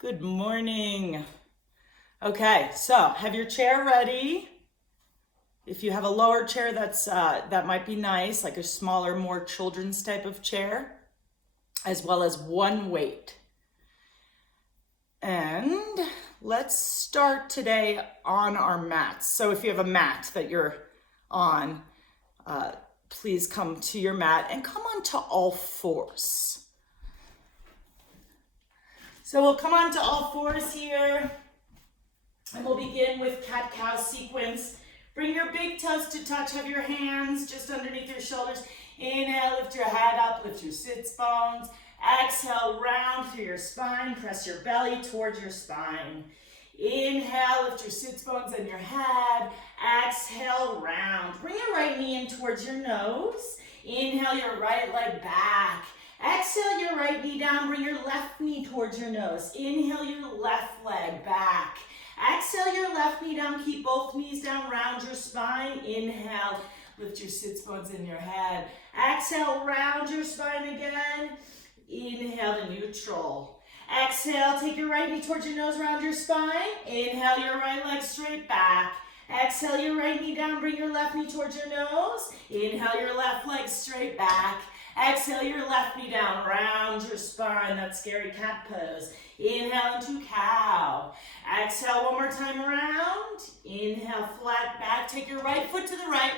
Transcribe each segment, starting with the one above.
Good morning. Okay, so have your chair ready. If you have a lower chair, that might be nice, like a smaller, more children's type of chair, as well as one weight. And let's start today on our mats. So if you have a mat that you're on, please come to your mat and come onto all fours. So we'll come on to all fours here, and we'll begin with cat-cow sequence. Bring your big toes to touch, have your hands just underneath your shoulders. Inhale, lift your head up, lift your sits bones. Exhale, round through your spine, press your belly towards your spine. Inhale, lift your sits bones and your head. Exhale, round. Bring your right knee in towards your nose. Inhale, your right leg back. Exhale your right knee down, bring your left knee towards your nose. Inhale your left leg back. Exhale your left knee down, keep both knees down, round your spine. Inhale, lift your sits bones in your head. Exhale, round your spine again. Inhale to neutral. Exhale, take your right knee towards your nose, round your spine. Inhale your right leg straight back. Exhale your right knee down, bring your left knee towards your nose. Inhale your left leg straight back. Exhale your left knee down, round your spine, that scary cat pose. Inhale into cow. Exhale one more time around. Inhale, flat back. Take your right foot to the right,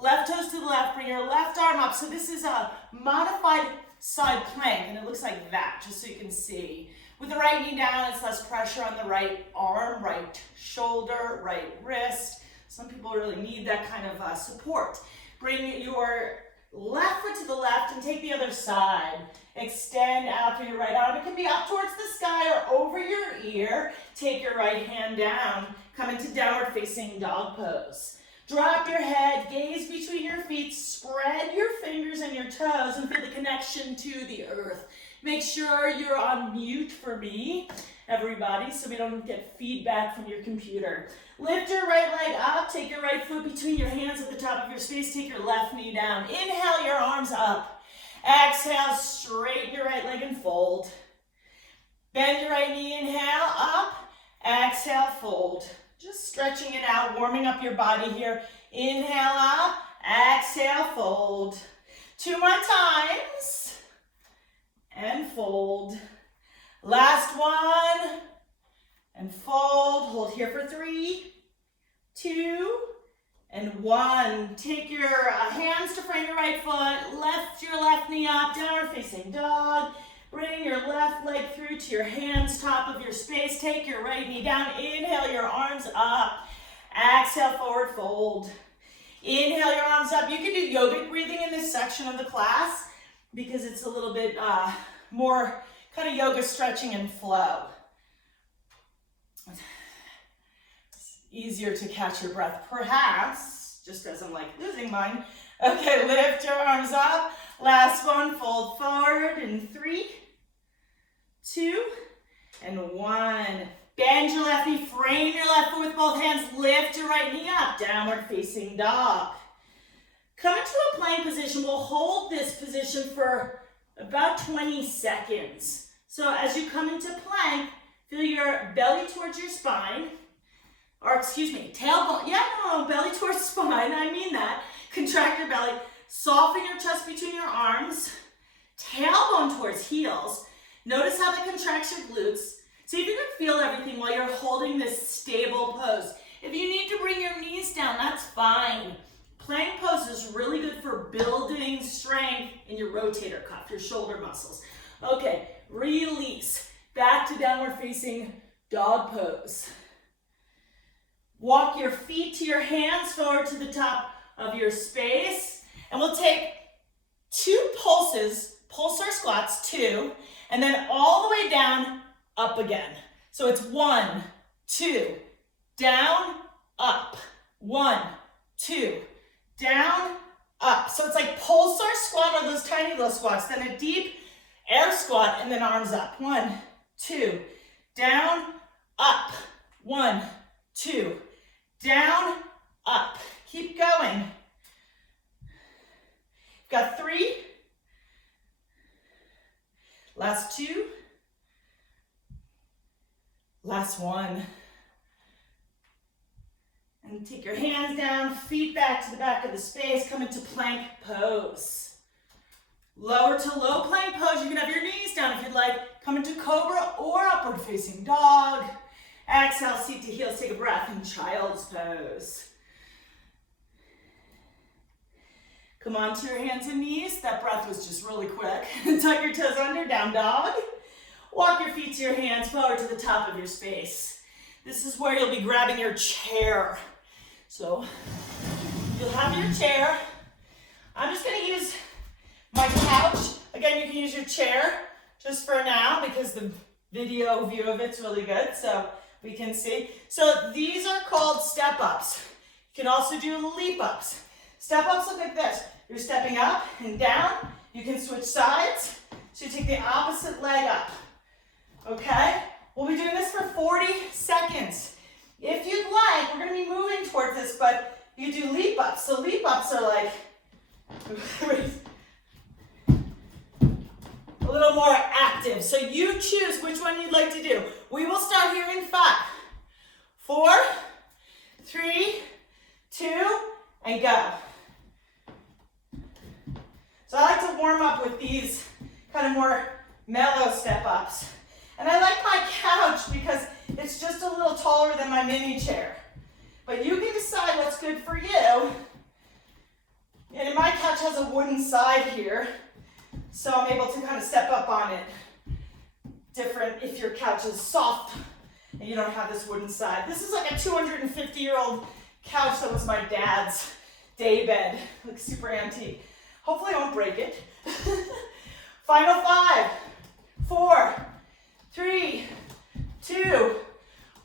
left toes to the left. Bring your left arm up. So this is a modified side plank, and it looks like that, just so you can see. With the right knee down, it's less pressure on the right arm, right shoulder, right wrist. Some people really need that kind of support. Bring your left foot to the left and take the other side. Extend out through your right arm. It can be up towards the sky or over your ear. Take your right hand down. Come into downward facing dog pose. Drop your head, gaze between your feet, spread your fingers and your toes and feel the connection to the earth. Make sure you're on mute for me, everybody, so we don't get feedback from your computer. Lift your right leg up, take your right foot between your hands at the top of your space, take your left knee down. Inhale your arms up. Exhale, straighten your right leg and fold. Bend your right knee, inhale, up. Exhale, fold. Just stretching it out, warming up your body here. Inhale up, exhale, fold. 2 more times. And fold. Last one. And fold. Hold here for 3, 2, and 1. Take your hands to frame your right foot. Lift your left knee up, downward facing dog. Bring your left leg through to your hands, top of your space. Take your right knee down. Inhale your arms up. Exhale, forward fold. Inhale your arms up. You can do yogic breathing in this section of the class because it's a little bit more kind of yoga stretching and flow. It's easier to catch your breath, perhaps, just as I'm like losing mine. Okay, lift your arms up. Last one, fold forward in 3, 2, and 1. Bend your left knee, frame your left foot with both hands, lift your right knee up, downward facing dog. Come into a plank position. We'll hold this position for about 20 seconds. So as you come into plank, feel your belly towards your spine, or excuse me, tailbone, belly towards spine, I mean that. Contract your belly, soften your chest between your arms, tailbone towards heels. Notice how that contracts your glutes. See if you can feel everything while you're holding this stable pose. If you need to bring your knees down, that's fine. Plank pose is really good for building strength in your rotator cuff, your shoulder muscles. Okay, release. Back to downward facing dog pose. Walk your feet to your hands forward to the top of your space. And we'll take 2 pulses, pulsar squats, 2, and then all the way down, up again. So it's 1, 2, down, up. 1, 2, down, up. So it's like pulsar squat or those tiny little squats, then a deep air squat, and then arms up. 1, 2, down, up. 1, 2, down, up. Keep going. Got 3. Last 2. Last one. And take your hands down, feet back to the back of the space, come into plank pose. Lower to low plank pose. You can have your knees down if you'd like. Come into cobra or upward facing dog. Exhale, seat to heels, take a breath in child's pose. Come onto your hands and knees. That breath was just really quick. Tuck your toes under, down dog. Walk your feet to your hands, forward to the top of your space. This is where you'll be grabbing your chair. So you'll have your chair. I'm just gonna use my couch. Again, you can use your chair just for now because the video view of it's really good, so we can see. So these are called step ups. You can also do leap ups. Step ups look like this. You're stepping up and down. You can switch sides. So you take the opposite leg up. Okay? We'll be doing this for 40 seconds. If you'd like, we're gonna be moving towards this, but you do leap ups. So leap ups are like a little more active. So you choose which one you'd like to do. We will start here in 5, 4, 3, 2, and go. So I like to warm up with these kind of more mellow step ups. And I like my couch because it's just a little taller than my mini chair. But you can decide what's good for you. And my couch has a wooden side here, so I'm able to kind of step up on it. Different if your couch is soft and you don't have this wooden side. This is like a 250-year-old couch that was my dad's day bed. Looks super antique. Hopefully I won't break it. Final 5, 4, 3, 2,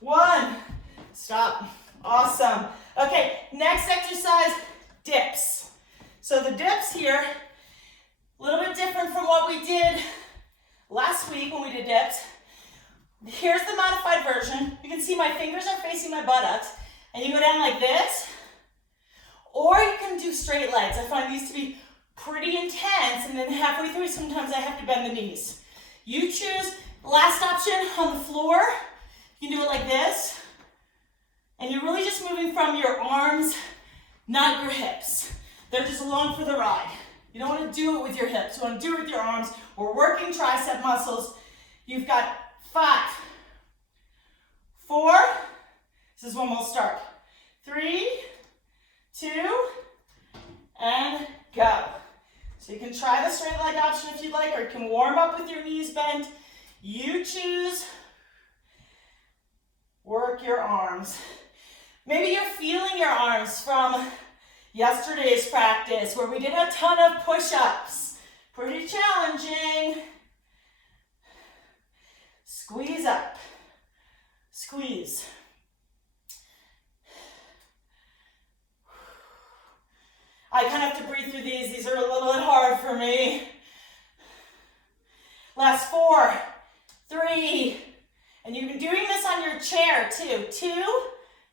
1. Stop. Awesome. Okay, next exercise, dips. So the dips here, a little bit different from what we did last week when we did dips. Here's the modified version. You can see my fingers are facing my buttocks, and you go down like this, or you can do straight legs. I find these to be pretty intense, and then halfway through, sometimes I have to bend the knees. You choose. Last option on the floor. You can do it like this, and you're really just moving from your arms, not your hips. They're just along for the ride. You don't want to do it with your hips. You want to do it with your arms. We're working tricep muscles. You've got 5, 4, this is when we'll start. 3, 2, and go. So you can try the straight leg option if you'd like, or you can warm up with your knees bent. You choose. Work your arms. Maybe you're feeling your arms from yesterday's practice where we did a ton of push-ups. Pretty challenging. Squeeze up. Squeeze. I kind of have to breathe through these. These are a little bit hard for me. Last 4, 3, and you've been doing this on your chair too. 2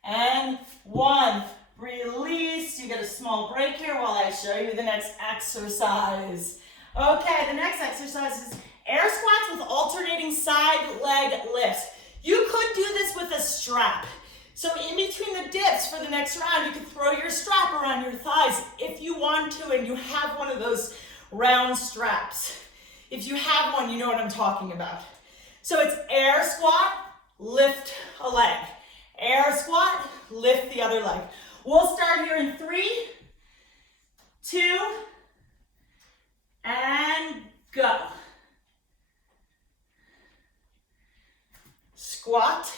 and 1. Release. You get a small break here while I show you the next exercise. Okay, the next exercise is air squats with alternating side leg lifts. You could do this with a strap. So in between the dips for the next round, you can throw your strap around your thighs if you want to and you have one of those round straps. If you have one, you know what I'm talking about. So it's air squat, lift a leg. Air squat, lift the other leg. We'll start here in 3, 2, and go. Squat,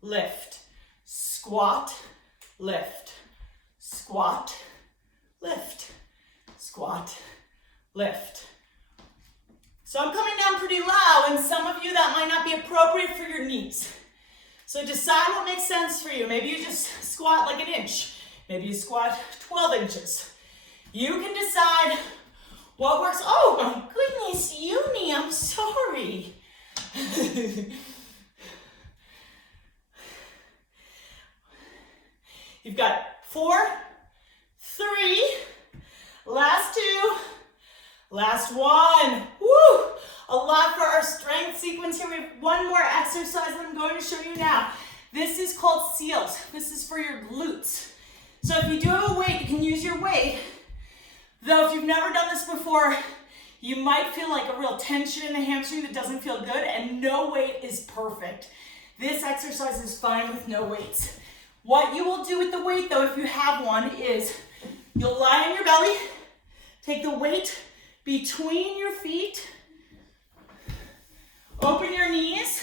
lift, squat, lift, squat, lift, squat, lift. So I'm coming down pretty low, and some of you that might not be appropriate for your knees. So decide what makes sense for you. Maybe you just squat like an inch. Maybe you squat 12 inches. You can decide what works. Oh my goodness, Uni, I'm sorry. You've got 4, 3, last 2, last 1. Woo! a lot for our strength sequence here. We have one more exercise that I'm going to show you now. This is called seals. This is for your glutes. So if you do have a weight, you can use your weight. Though if you've never done this before, you might feel like a real tension in the hamstring that doesn't feel good, and no weight is perfect. This exercise is fine with no weights. What you will do with the weight, though, if you have one, is you'll lie on your belly, take the weight between your feet, open your knees.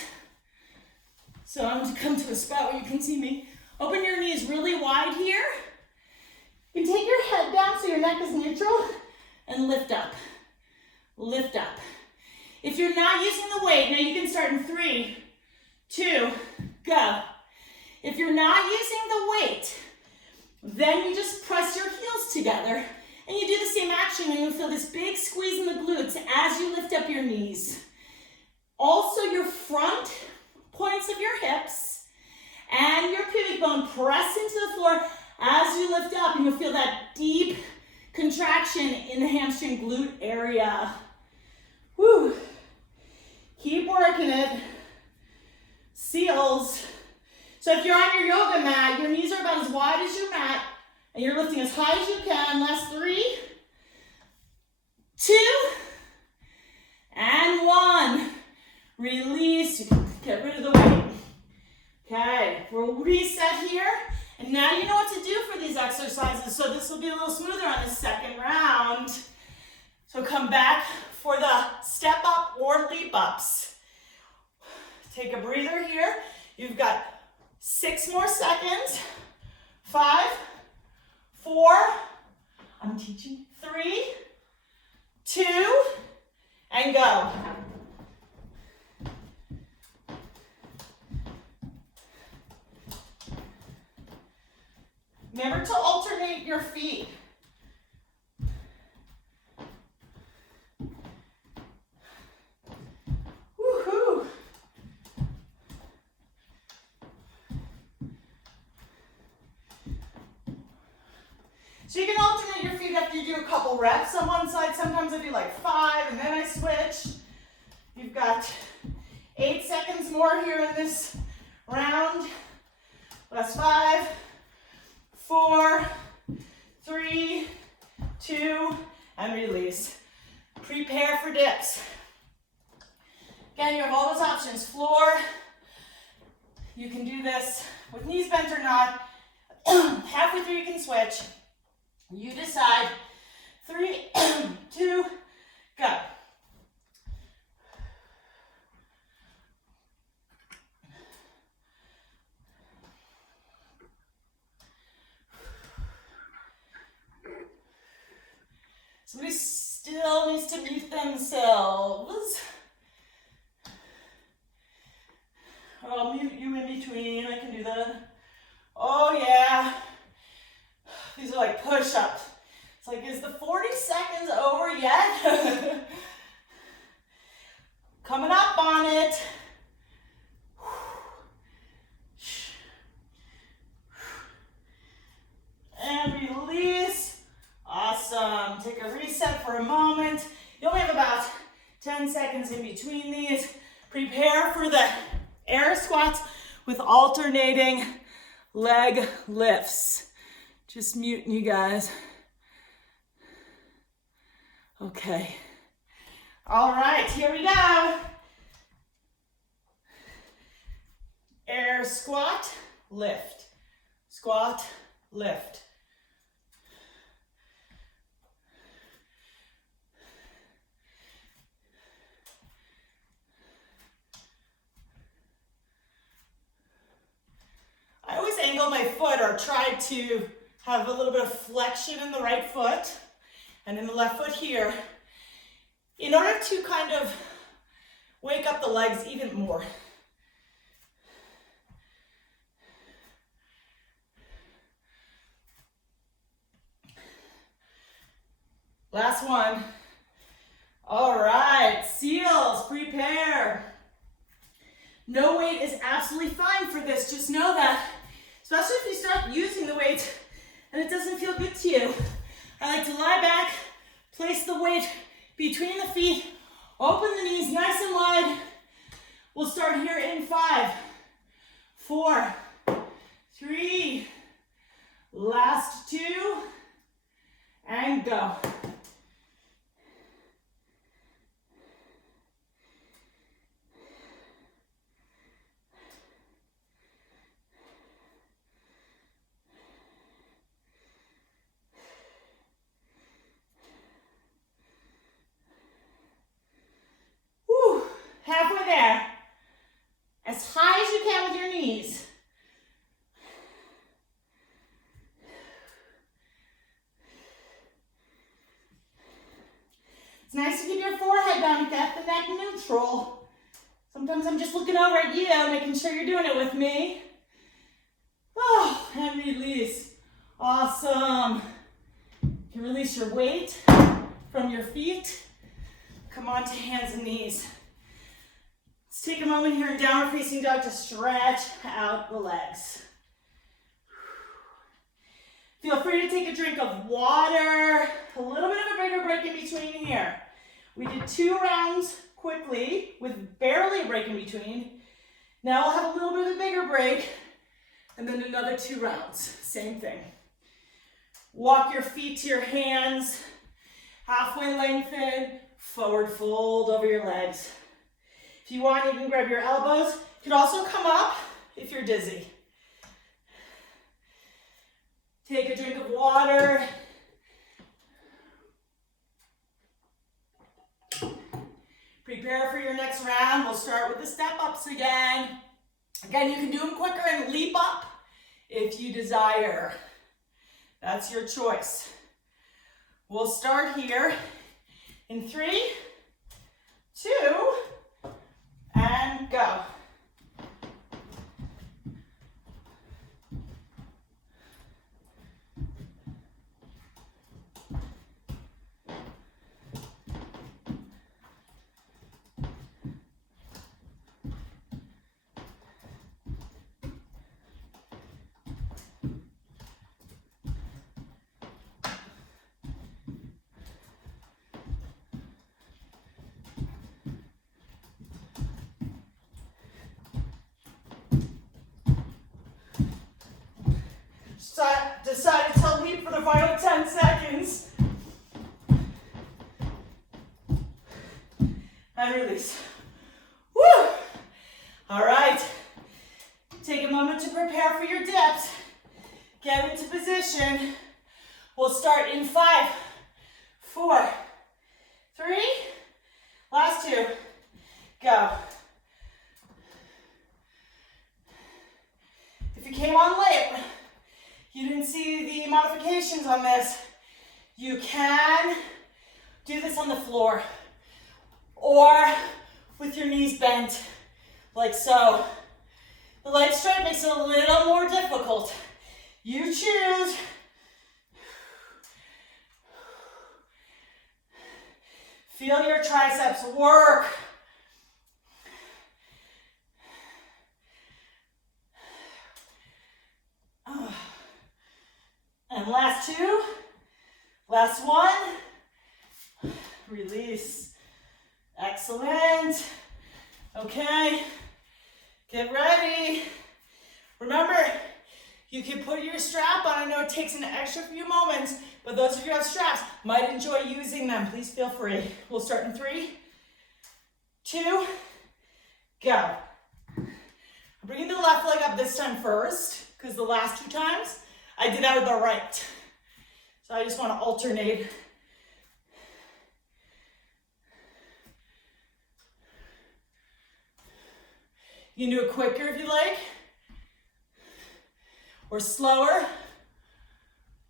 So I'm going to come to a spot where you can see me. Open your knees really wide here. You can take your head down so your neck is neutral and lift up. Lift up. If you're not using the weight, now you can start in 3, 2, go. If you're not using the weight, then you just press your heels together and you do the same action and you'll feel this big squeeze in the glutes as you lift up your knees. Also, your front points of your hips and your pubic bone press into the floor as you lift up, and you'll feel that deep contraction in the hamstring glute area. Woo. Keep working it. Seals. So if you're on your yoga mat, your knees are about as wide as your mat, and you're lifting as high as you can. Last 3, 2, and 1. Release. You can get rid of the weight. Okay, we'll reset here. And now you know what to do for these exercises. So this will be a little smoother on the second round. So come back for the step up or leap ups. Take a breather here. You've got 6 more seconds. 5, 4, I'm teaching, 3, 2, and go. Remember to alternate your feet. Woohoo! So you can alternate your feet after you do a couple reps on one side. Sometimes I do like 5 and then I switch. You've got 8 seconds more here in this round. Last 5, 4, 3, 2, and release. Prepare for dips. Again, you have all those options. Floor, you can do this with knees bent or not. Halfway through you can switch. You decide. 3, 2, go. Somebody still needs to mute themselves. I'll mute you in between. I can do that. Oh, yeah. These are like push-ups. It's like, is the 40 seconds over yet? Coming up on it. And release. Awesome. Take a reset for a moment. You only have about 10 seconds in between these. Prepare for the air squats with alternating leg lifts. Just muting you guys. Okay. All right, here we go. Air squat, lift. Squat, lift. I always angle my foot or try to have a little bit of flexion in the right foot and in the left foot here in order to kind of wake up the legs even more. Last one. All right, seals, prepare. No weight is absolutely fine for this. Just know that, especially if you start using the weight and it doesn't feel good to you. I like to lie back, place the weight between the feet, Open the knees nice and wide. We'll start here in 5, 4, 3, last 2, and go. Whew, halfway there. As high as you can with your knees. It's nice to keep your forehead down, get the neck neutral. Sometimes I'm just looking over at you, making sure you're doing it with me. Oh, and release. Awesome. You can release your weight from your feet. Come on to hands and knees. Let's take a moment here in downward facing dog to stretch out the legs. Feel free to take a drink of water, a little bit of a bigger break in between here. We did 2 rounds quickly with barely a break in between. Now we'll have a little bit of a bigger break and then another 2 rounds. Same thing. Walk your feet to your hands, halfway lengthen, forward fold over your legs. If you want, you can grab your elbows. You can also come up if you're dizzy. Take a drink of water. Prepare for your next round. We'll start with the step-ups again. Again, you can do them quicker and leap up if you desire. That's your choice. We'll start here in 3, 2, and go. Decided to leap for the final 10 seconds. And release. Woo! All right. Take a moment to prepare for your dips. Get into position. We'll start in 5, 4, 3, last 2, go. If you came on late, you didn't see the modifications on this, you can do this on the floor or with your knees bent, like so. The leg straight makes it a little more difficult. You choose. Feel your triceps work. And last 2, last 1, release. Excellent. Okay, get ready. Remember, you can put your strap on. I know it takes an extra few moments, but those of you who have straps might enjoy using them. Please feel free. We'll start in 3, 2, go. I'm bringing the left leg up this time first, because the last 2 times, I did that with the right. So I just want to alternate. You can do it quicker if you like, or slower.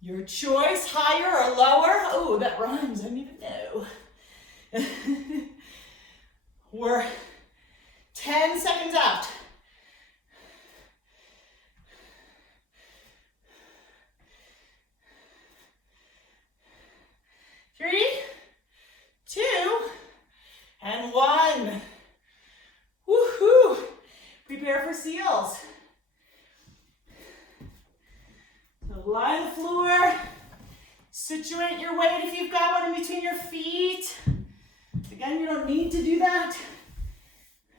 Your choice, higher or lower. Oh, that rhymes, I don't even know. We're 10 seconds out. 3, 2, and 1. Woohoo! Prepare for seals. So lie on the floor. Situate your weight if you've got one in between your feet. The Again, you don't need to do that.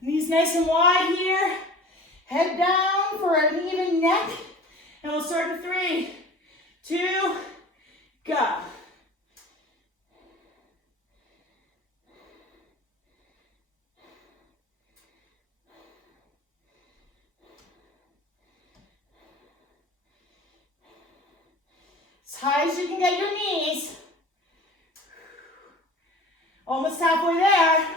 Knees nice and wide here. Head down for an even neck. And we'll start in 3, 2, go. As high as you can get your knees. Almost halfway there.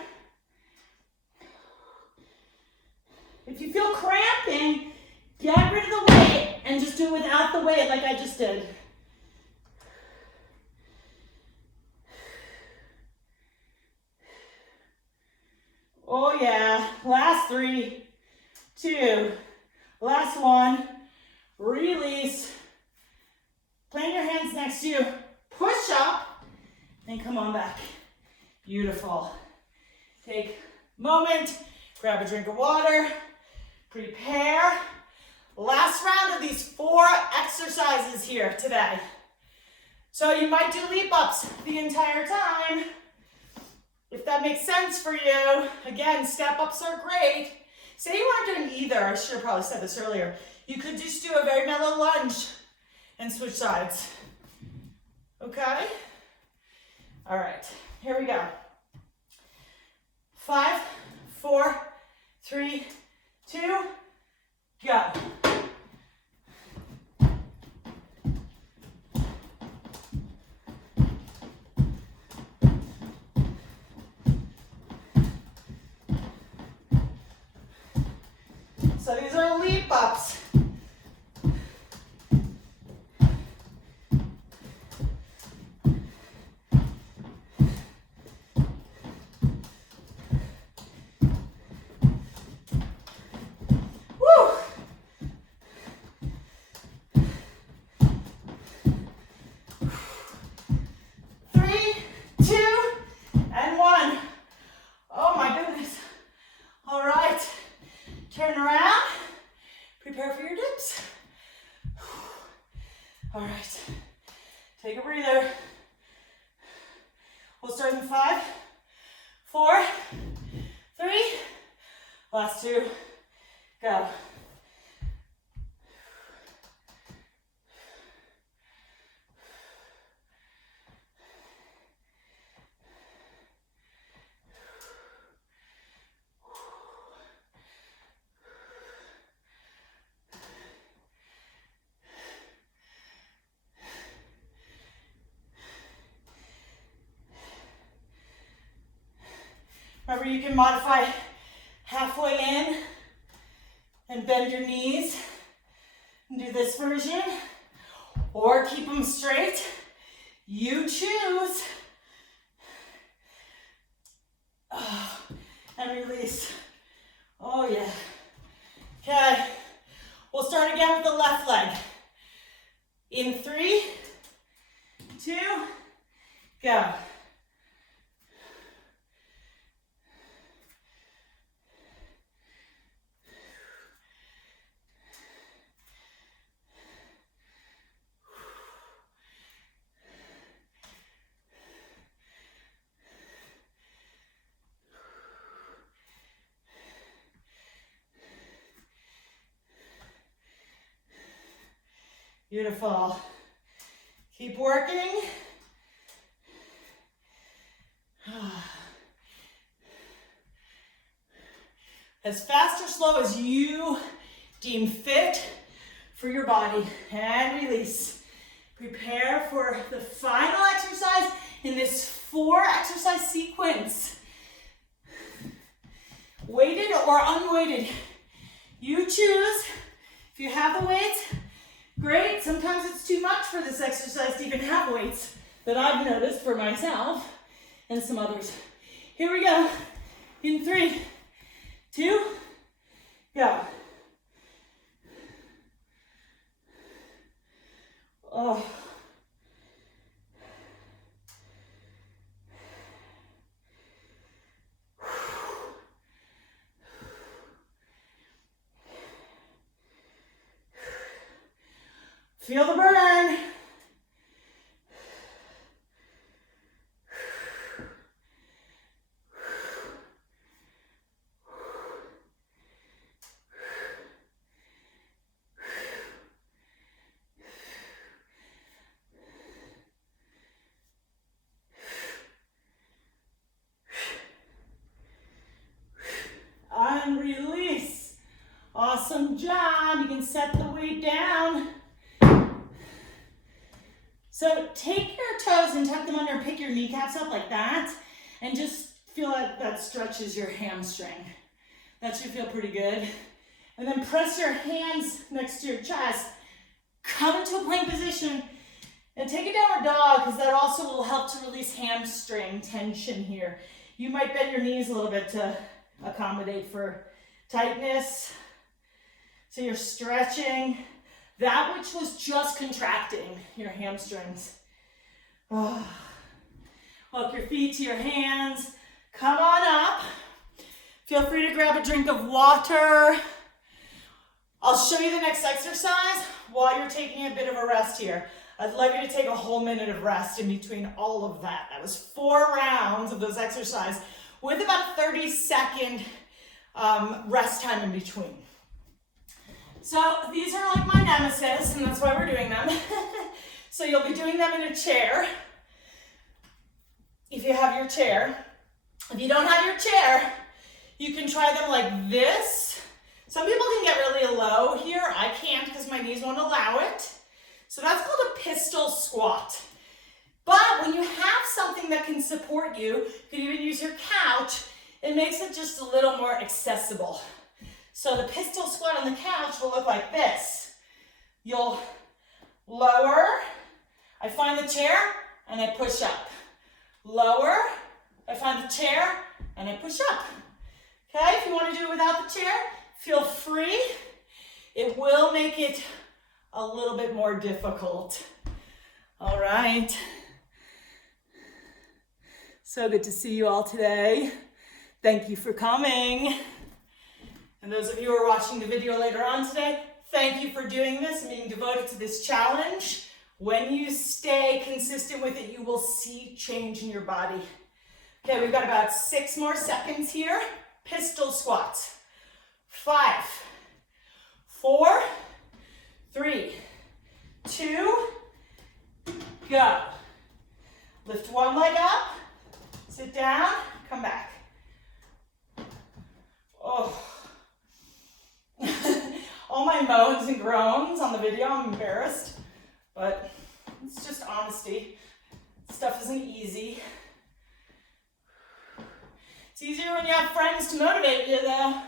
If you feel cramping, get rid of the weight and just do it without the weight like I just did. Oh yeah, last 3, 2, last 1, release. Plant your hands next to you, push up, and come on back. Beautiful. Take a moment, grab a drink of water, prepare. Last round of these 4 exercises here today. So you might do leap ups the entire time. If that makes sense for you, again, step ups are great. Say you aren't doing either, I should have probably said this earlier. You could just do a very mellow lunge and switch sides. Okay? All right, here we go. 5, 4, 3, 2, go. So these are leap ups. Woo! 3, 2, and 1. Oh my goodness. All right. Turn around. Prepare for your dips. All right. Take a breather. We'll start in 5, 4, 3. Last 2. Go. Remember, you can modify halfway in and bend your knees and do this version, or keep them straight. You choose. And release. Oh yeah. Okay. We'll start again with the left leg. In 3, 2, go. Beautiful. Keep working. As fast or slow as you deem fit for your body. And release. Prepare for the final exercise in this 4 exercise sequence. Weighted or unweighted. You choose. If you have the weights, great. Sometimes it's too much for this exercise to even have weights that I've noticed for myself and some others. Here we go. In 3, 2, go. Oh. Feel the burn. Awesome job. You can set the weight down. So take your toes and tuck them under and pick your kneecaps up like that. And just feel like that stretches your hamstring. That should feel pretty good. And then press your hands next to your chest. Come into a plank position and take a downward dog, because that also will help to release hamstring tension here. You might bend your knees a little bit to accommodate for tightness. So you're stretching that which was just contracting your hamstrings. Oh. Hook your feet to your hands. Come on up. Feel free to grab a drink of water. I'll show you the next exercise while you're taking a bit of a rest here. I'd love you to take a whole minute of rest in between all of that. That was 4 rounds of those exercises with about 30-second rest time in between. So these are like my nemesis, and that's why we're doing them. So you'll be doing them in a chair, if you have your chair. If you don't have your chair, you can try them like this. Some people can get really low here. I can't because my knees won't allow it. So that's called a pistol squat. But when you have something that can support you, you can even use your couch, it makes it just a little more accessible. So the pistol squat on the couch will look like this. You'll lower, I find the chair, and I push up. Lower, I find the chair, and I push up. Okay, if you want to do it without the chair, feel free. It will make it a little bit more difficult. All right. So good to see you all today. Thank you for coming. And those of you who are watching the video later on today, thank you for doing this and being devoted to this challenge. When you stay consistent with it, you will see change in your body. Okay, we've got about 6 more seconds here. Pistol squats. 5, 4, 3, 2, go. Lift one leg up, sit down, come back. Oh. All my moans and groans on the video, I'm embarrassed, but it's just honesty. Stuff isn't easy. It's easier when you have friends to motivate you, though.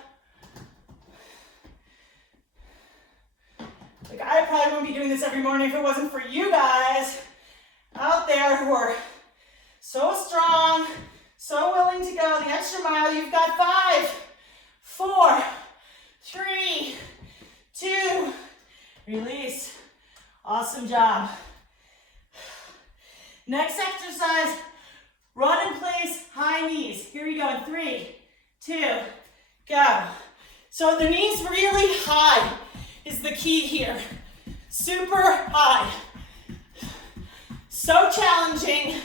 Like, I probably wouldn't be doing this every morning if it wasn't for you guys out there who are so strong, so willing to go the extra mile. You've got 5, 4, 3, 2, release. Awesome job. Next exercise, run in place, high knees. Here we go in 3, 2, go. So the knees really high is the key here. Super high. So challenging.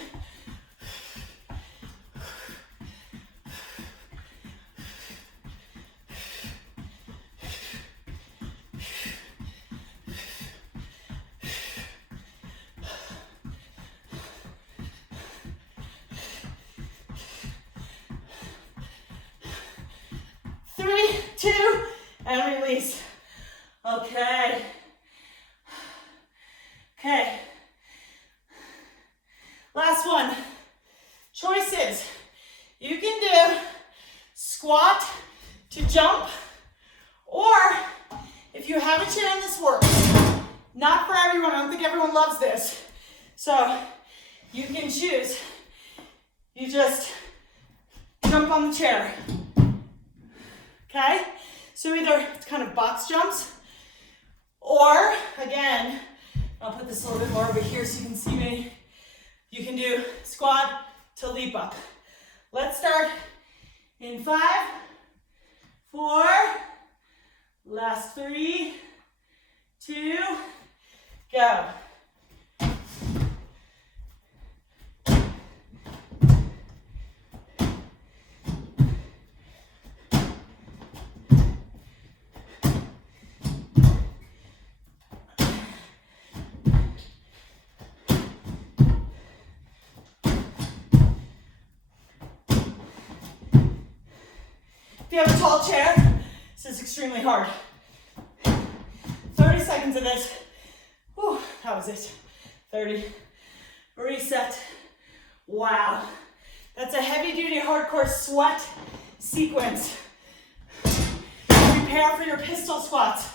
Three, 2, and release. Okay. Okay. Last one. Choices. You can do squat to jump, or if you have a chair and this works, not for everyone, I don't think everyone loves this. So you can choose. You just jump on the chair. Okay? So either it's kind of box jumps, or again, I'll put this a little bit more over here so you can see me. You can do squat to leap up. Let's start in 5, 4, last 3, 2, go. If you have a tall chair, this is extremely hard. seconds of this. Whew, that was it. 30. Reset. Wow. That's a heavy duty hardcore sweat sequence. Prepare for your pistol squats.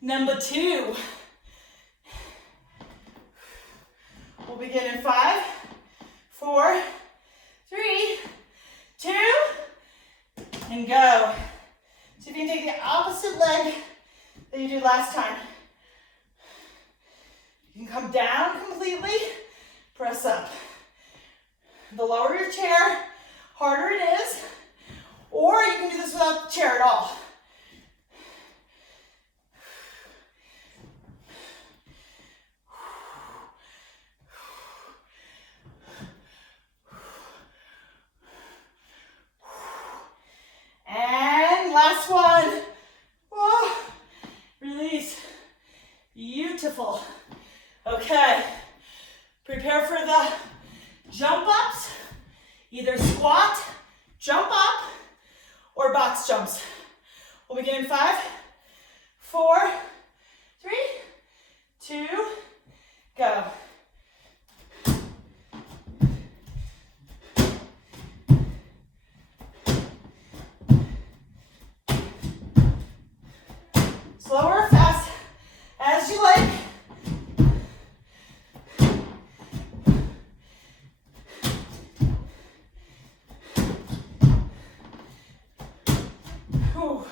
Number 2. We'll begin in 5, 4, 3, 2, and go. So if you can take the opposite leg that you did last time. You can come down completely, press up. The lower your chair, harder it is, or you can do this without the chair at all. And last one. Oh, release. Beautiful. Okay. Prepare for the jump ups. Either squat, jump up, or box jumps. We'll begin in 5, 4, 3, 2, go. Slow or fast, as you like. Whew.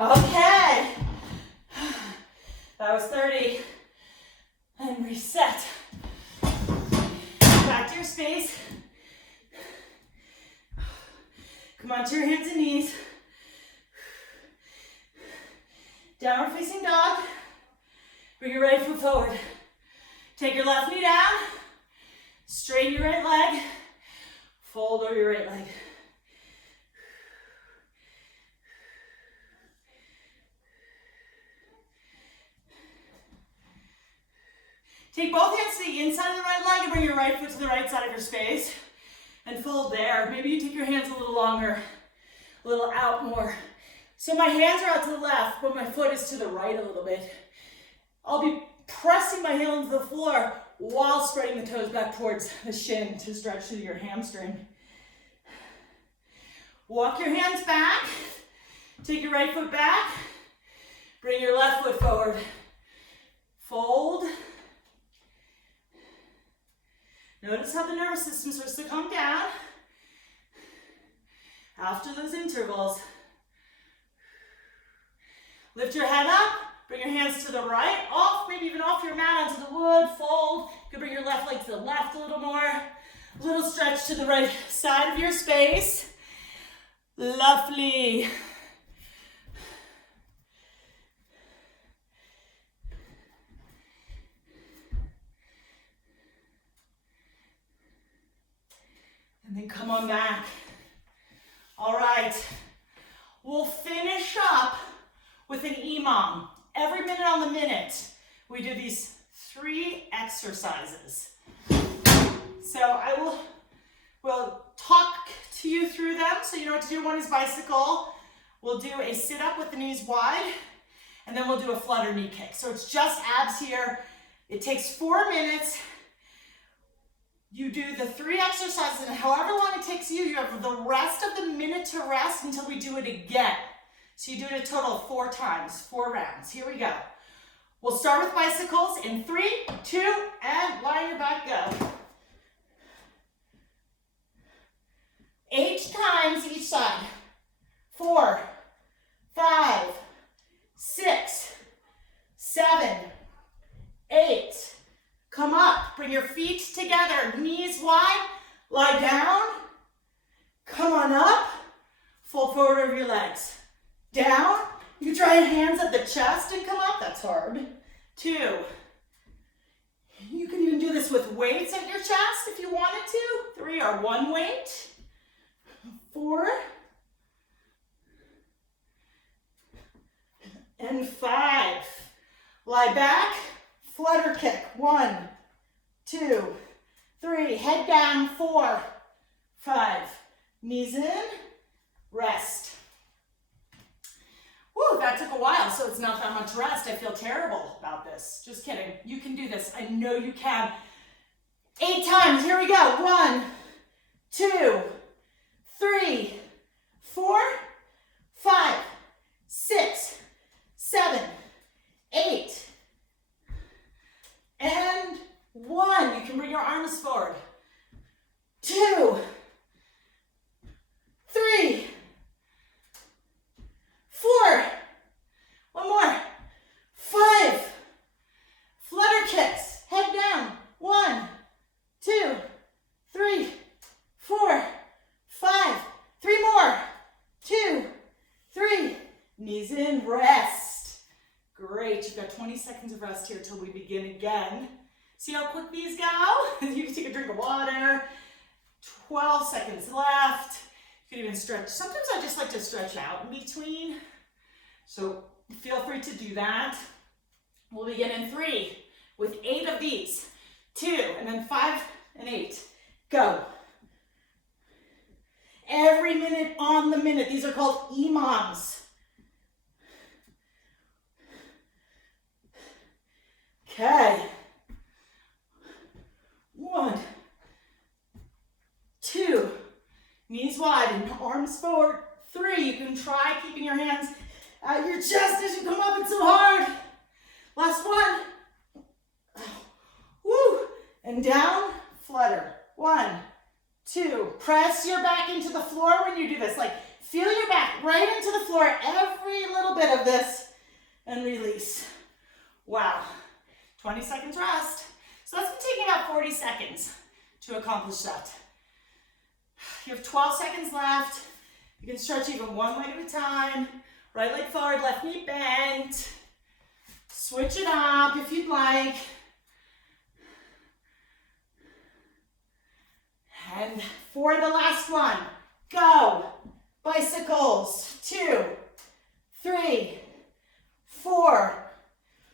Okay. That was 30. And reset. Back to your space. Come onto your hands and knees. Downward facing dog. Bring your right foot forward. Take your left knee down. Straighten your right leg. Fold over your right leg. Take both hands to the inside of the right leg and bring your right foot to the right side of your space. And fold there. Maybe you take your hands a little longer, a little out more. So my hands are out to the left, but my foot is to the right a little bit. I'll be pressing my heel into the floor while spreading the toes back towards the shin to stretch through your hamstring. Walk your hands back. Take your right foot back. Bring your left foot forward. Fold. Notice how the nervous system starts to come down after those intervals. Lift your head up, bring your hands to the right, off, maybe even off your mat onto the wood, fold. You can bring your left leg to the left a little more. A little stretch to the right side of your space. Lovely. And then come on back. All right. We'll finish up with an EMOM. Every minute on the minute, we do these 3 exercises. So I will talk to you through them so you know what to do. One is bicycle. We'll do a sit-up with the knees wide, and then we'll do a flutter knee kick. So it's just abs here. It takes 4 minutes. You do the 3 exercises, and however long it takes you, you have the rest of the minute to rest until we do it again. So you do it a total of 4 times, 4 rounds. Here we go. We'll start with bicycles in 3, 2, and lie on your back, go. 8 times each side. 4, 5, 6, 7, 8. Come up, bring your feet together, knees wide, lie down, come on up, fold forward over your legs. Down, you can try hands at the chest and come up, that's hard. 2. You can even do this with weights at your chest if you wanted to. 3 or 1 weight. 4. And 5. Lie back. Flutter kick, 1, 2, 3, head down, 4, 5, knees in, rest. Woo, that took a while, so it's not that much rest. I feel terrible about this. Just kidding. You can do this. I know you can. 8 times. Here we go. 1, 2, 3, 4, 5, 6, 7, 8, and 1. You can bring your arms forward. 2, 3, 4, one more, 5, flutter kicks, head down, 1, 2, 3, 4, 5, 3 more, 2, 3, knees in, rest. Great, you've got 20 seconds of rest here till we begin again. See how quick these go? You can take a drink of water, 12 seconds left. You can even stretch. Sometimes I just like to stretch out in between. So feel free to do that. We'll begin in 3 with 8 of these. 2 and then 5 and 8. Go. Every minute on the minute. These are called imams. Okay. 1, 2, knees wide and arms forward. 3, you can try keeping your hands at your chest as you come up. It's so hard. Last one. Woo. And down, flutter. 1, 2. Press your back into the floor when you do this. Like, feel your back right into the floor. Every little bit of this. And release. Wow. 20 seconds rest. So that's been taking about 40 seconds to accomplish that. You have 12 seconds left. You can stretch even one leg at a time. Right leg forward, left knee bent. Switch it up if you'd like. And for the last one, go. Bicycles. 2, 3, 4,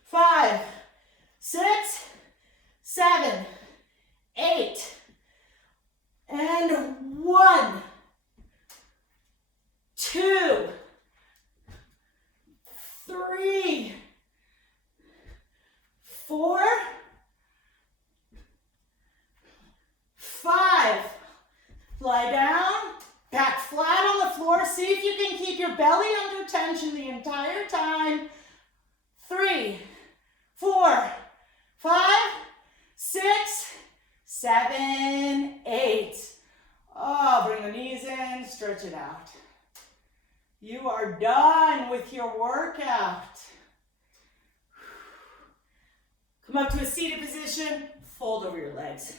5, 6, 7, 8, and 1, 2, 3, 4, 5. Lie down, back flat on the floor. See if you can keep your belly under tension the entire time. 3, 4, 5, 6, 7, 8. Oh, bring the knees in, stretch it out. You are done with your workout. Come up to a seated position, fold over your legs.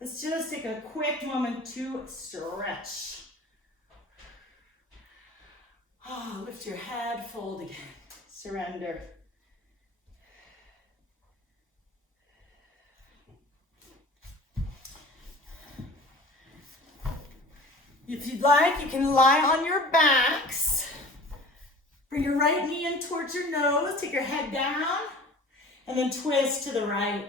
Let's just take a quick moment to stretch. Oh, lift your head, fold again, surrender. If you'd like, you can lie on your backs. Bring your right knee in towards your nose. Take your head down. And then twist to the right.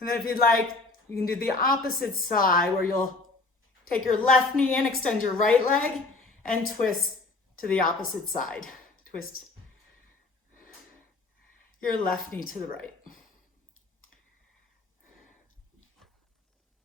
And then if you'd like, you can do the opposite side where you'll take your left knee in, extend your right leg, and twist to the opposite side. Twist your left knee to the right.